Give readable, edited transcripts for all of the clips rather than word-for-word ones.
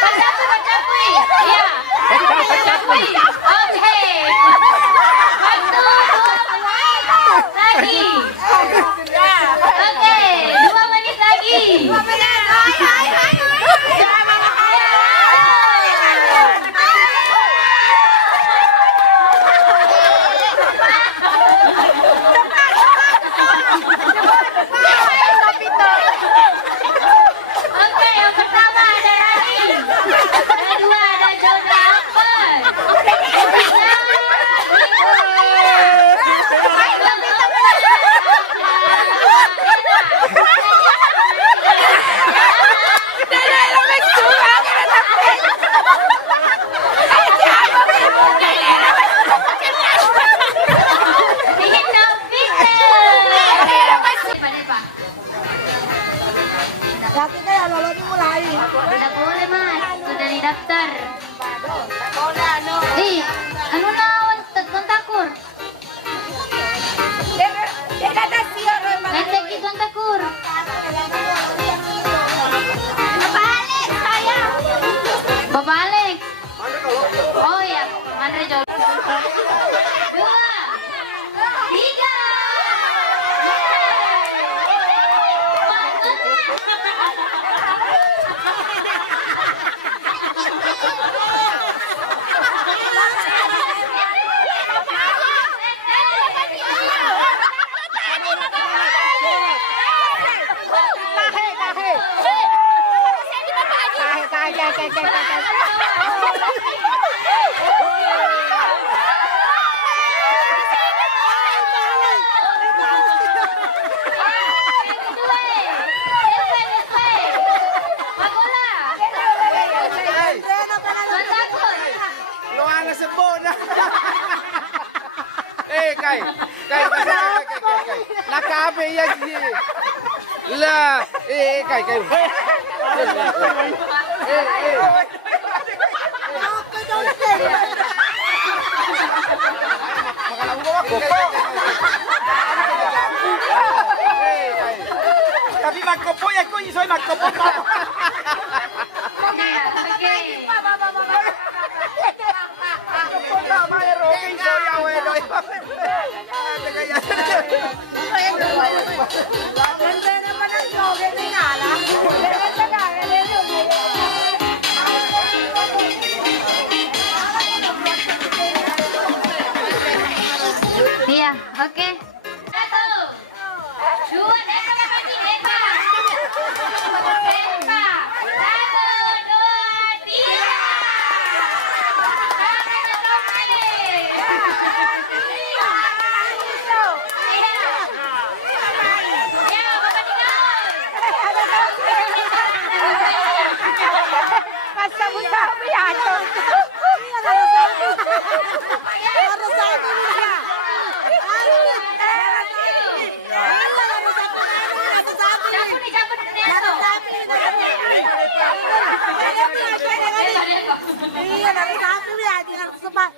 Pecapui. Iya. Pecapui. Oke. Satu, dua, lagi. Oke, 2 menit lagi. 2 menit. Hai. Oke, yang pertama ada Rani. Yang kedua ada Jona Akbar. Dati kaya lolo dimulai. Tidak boleh mas, sudah didaftar. Boleh anu. Anu naon Takur. Dia datang siang. Ngetek itu Takur. Bapak Alex saya. Bapak Alex. Oh ya, Andre jauh. 2, 3. Kay. Nakabe yan si. La, kay. Tapi magkopoy ako, isoy magkopoy. Iya, oke. 1, 2, Eva. 1, 2, 3. Iya, tapi satu ya, dia harus sebat.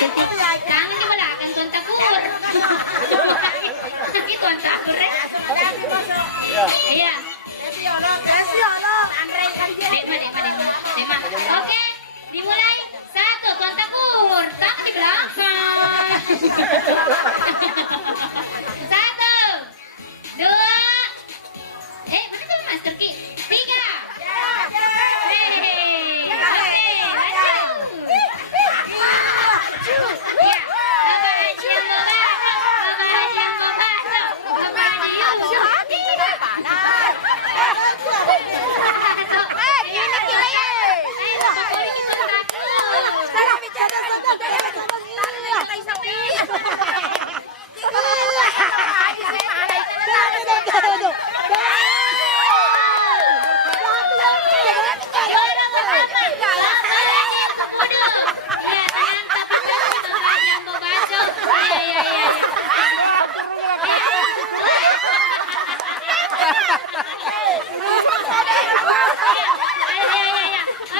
Jangan dimalakan tuan takur. Nanti tuan takur ya. Iya. Oke, dimulai. 1, tuan takur. Tak di belakang. 1, 2. Mana tuh Master Ki? 3.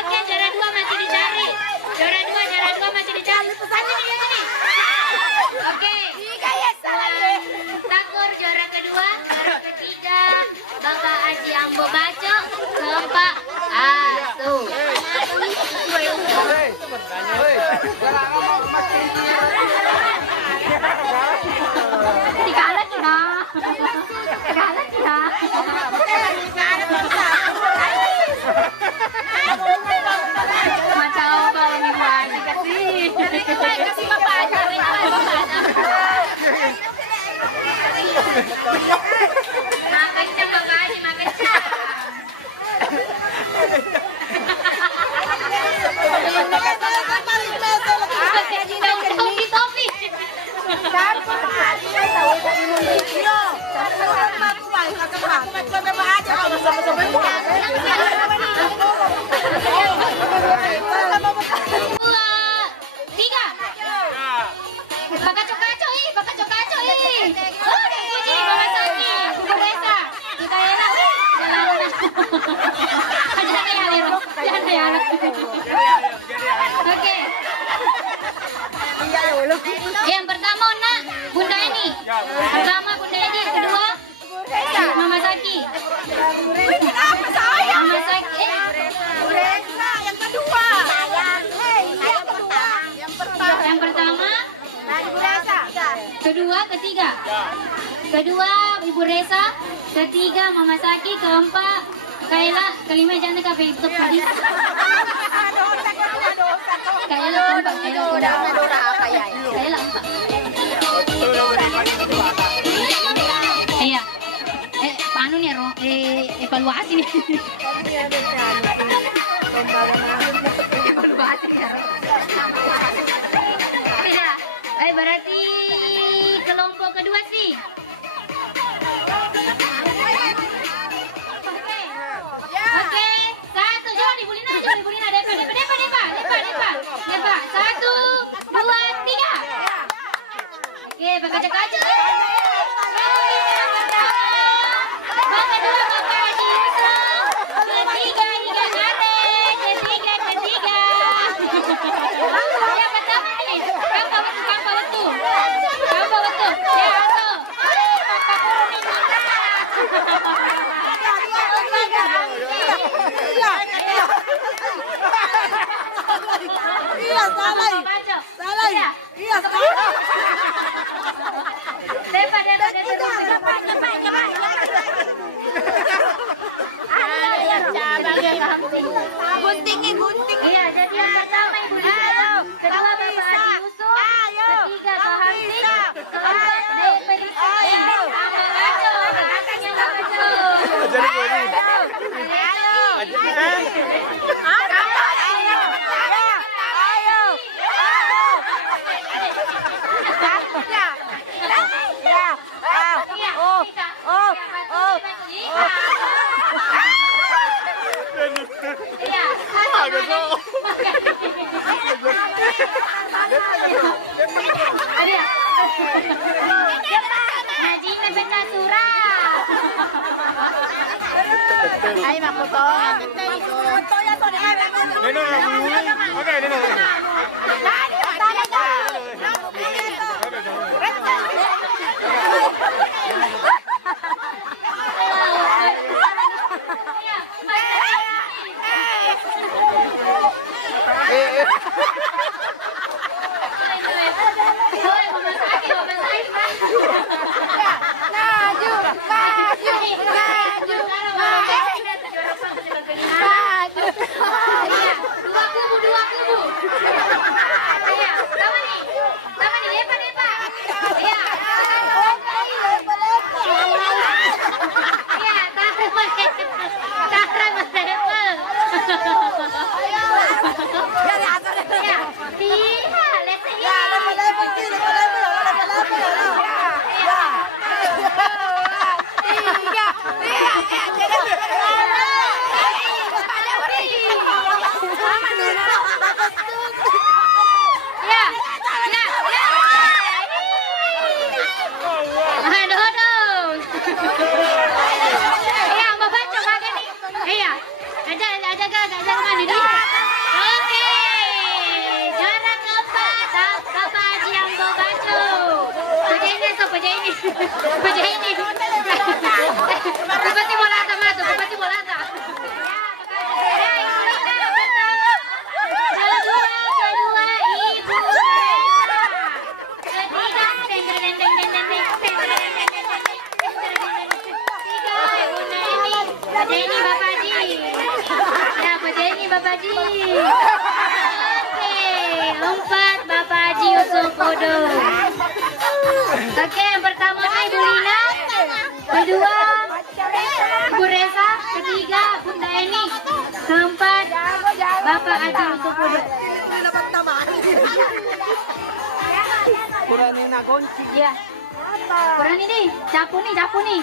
Oke, juara 2 masih dicari. Juara 2 masih dicari. Oke. Takur juara kedua, juara ketiga Bapak Haji Ambo Baco, Bapak Asu. Tiga lagi nah. Macam apa ini Mas? Kasih Bapak aja. Makan cang Bapak Haji, makan cang. Topi. Oke. Yang pertama nak Bunda Eni. Pertama Bunda Eni, kedua Mama Saki. Kenapa saya? Mama Saki. Yang kedua. Yang pertama. Kedua, ketiga. Kedua Ibu Reza, ketiga Mama Saki, keempat Kaila, kelima jangan ke Facebook tadi. Kaila keempat, Kaila empat. Iya. Paano nih Ro? Evaluasi nih. Evaluasi nih. Iya. Berarti kelompok kedua sih. Oke, 1, coba dibulin aja, Depa. 1, 2, 3. Oke, kaca-kaca. Yang kedua Bapak Haji Yusuf. Ketiga Higa Arek. Ketiga. Yang pertama nih, Kampa betul. Ya, Aso. Iya, salah. Iya, salah. Depa. Gunting. Iya, jadi yang pertama Ibu Dina, kedua Bapak Haji Yusuf, ketiga Pak Hamzin, keempat Depa Rizky, Ambo Baco, belakangnya Mbak Baco. Najina benta surat. Ay, maputo. Oke, Hoy, mamasakin. Maju, maju, maju, maju. Iya, dua kubu. Iya, sama nih, lepa. Iya. Iya, tarik mas lepa. Iya, let's see. Ya. Aduh. Iya, Mbak Baco bagian nih. Iya. Ada kan ini? Oke. Juara keempat, Bapak Haji yang Mbak Baco. Peja ini. Bupati Molata masuk, Bupati Molata. Kedua, Ibu Reza. Ketiga, Tiga, Ibu Neni. Bapak Haji. Oke, empat Bapak Haji Yusuf Podo. Oke, yang pertama Ibu Lina, kedua Ibu Reza, ketiga Bunda Eni, keempat Bapak Haji Yusuf Podo. Kurangin na gonci. Ya, kurang ini, capu nih.